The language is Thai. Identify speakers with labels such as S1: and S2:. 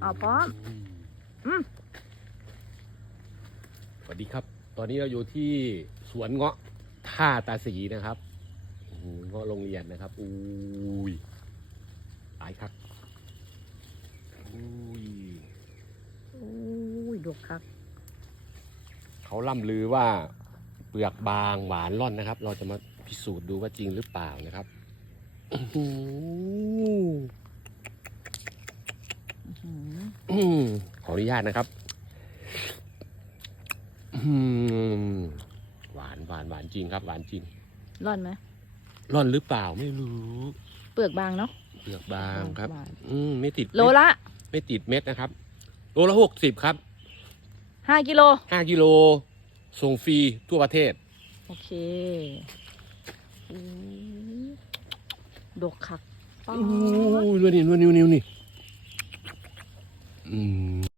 S1: เอาพร้อมอืม
S2: สวัสดีครับ ตอนนี้เราอยู่ที่สวนเงาะท่าตาสีนะครับโอ้โหเงาะโรงเรียนนะครับอุ้ยหลายครับอุ้ย
S1: อุ้ยดกคัก
S2: เขาล่ำลือว่าเปลือกบางหวานร่อนนะครับ เราจะมาพิสูจน์ดูว่าจริงหรือเปล่านะครับอื้อหือ
S1: อื้อหือ
S2: อืม ขออนุญาตนะครับอืมหวานหวานหวานจริงครับ หวานจริง
S1: ร่อนไหม
S2: ร่อนหรือเปล่าไม่รู้
S1: เปลือกบางเนาะ
S2: เปลือกบางครับ
S1: หวาน
S2: อืมไม่ติด
S1: โลละ
S2: ไม่ติดเม็ดนะครับ โลละหกสิบครับ
S1: ห้ากิโล
S2: ห้ากิโลส่งฟรีทั่วประเทศ
S1: โอเคอู้ดกคักป๊า
S2: โอ้
S1: ด
S2: ยนู่นนี่นู่ 嗯